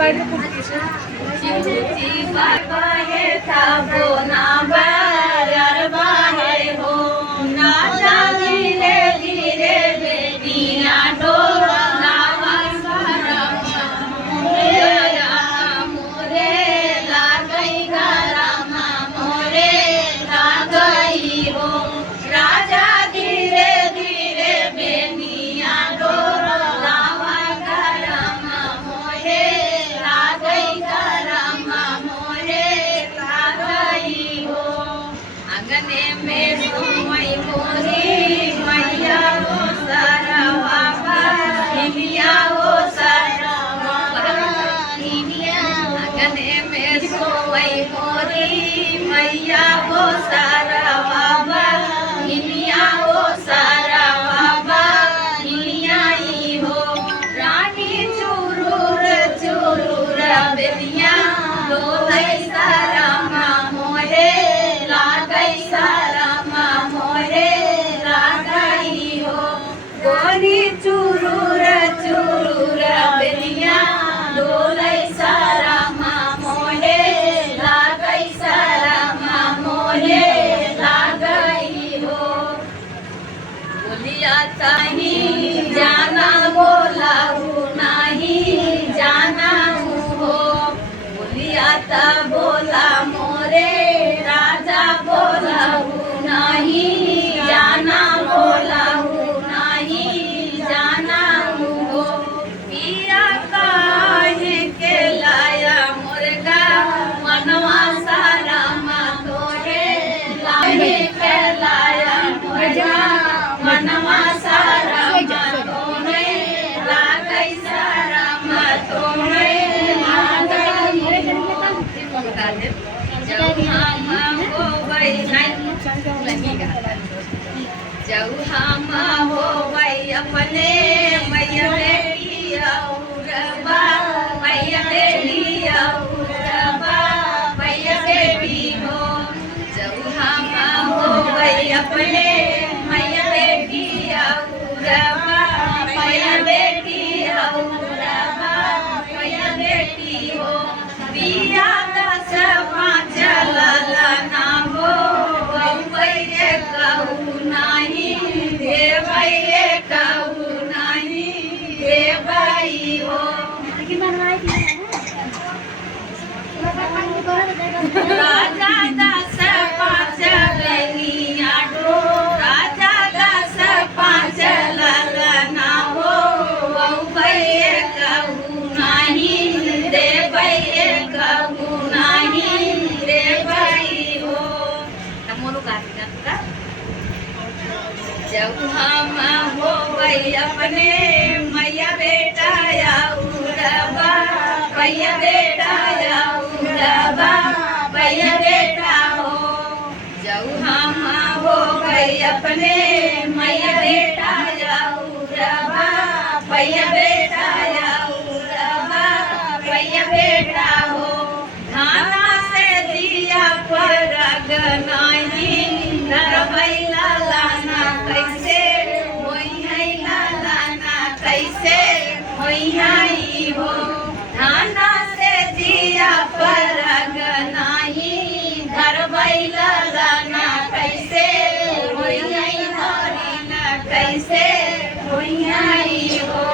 বাইরে করতেছে चिंची बाहे थाबो ना बार बाहे हो ना धीरे धीरे बेटिया डोरा लावा मोरे लागई गरमा मोरे लागई हो राजा धीरे धीरे बेनिया डोरा लावा गरमा मोरे लागई गरमा मोरे लागई हो अंगने में सोई मोरी मैया हो सरवा हिमिया हो सरवा हिमिया अंगने में सोई मोरी मैया हो सरवा हिमिया हो सरवा हिमिया हो रानी चुरूर चुरूर बेलिया डोलै सारमा मोरे लागै सारमा मोरे लागै हो गोरी चुरूर चुरूर बेलिया डोलै सारमा मोरे लागै सारमा मोरे लागै हो बोलिया ताही जाना बोलाऊ नहीं जाना हो बोलिया ता बोला मोरे राजा बोलाऊ नहीं जाना बोलाऊ नहीं जाना हो पिया काहे के लाया मुर्गा मनवा सारा तोरे लाहे के लाया मुर्गा मनवा सारा तोरे लागै सारा तोरे जब हम हो गई जब हम हो गई अपने मैया बेटी औरबा मैया बेटी औरबा मैया बेटी हो जब हम हो गई अपने मैया बेटी औरबा मैया बेटी औरबा मैया बेटी हो पिया दस पाँच लला ना हो भैये कहू नहीं देवैये कहू नहीं देवई हो राजा दस पाँच बेलिया डो राजा दस पाँच लला ना हो भैये कहू नहीं देवैये कहू नहीं देवई हो नमोनु का जब हम हो गई अपने मैया बेटा उड़बा भैया बेटा उड़बा भैया बेटा हो जब हम हो गई अपने मैया बेटा उड़बा भैया बेटा उड़बा भैया बेटा हो धाना से दिया पर नहीं नरबैला लाना कैसे होई है लाना कैसे होई है हो धाना से दिया पर नहीं नरबैला लाना कैसे होई है ना कैसे होई है हो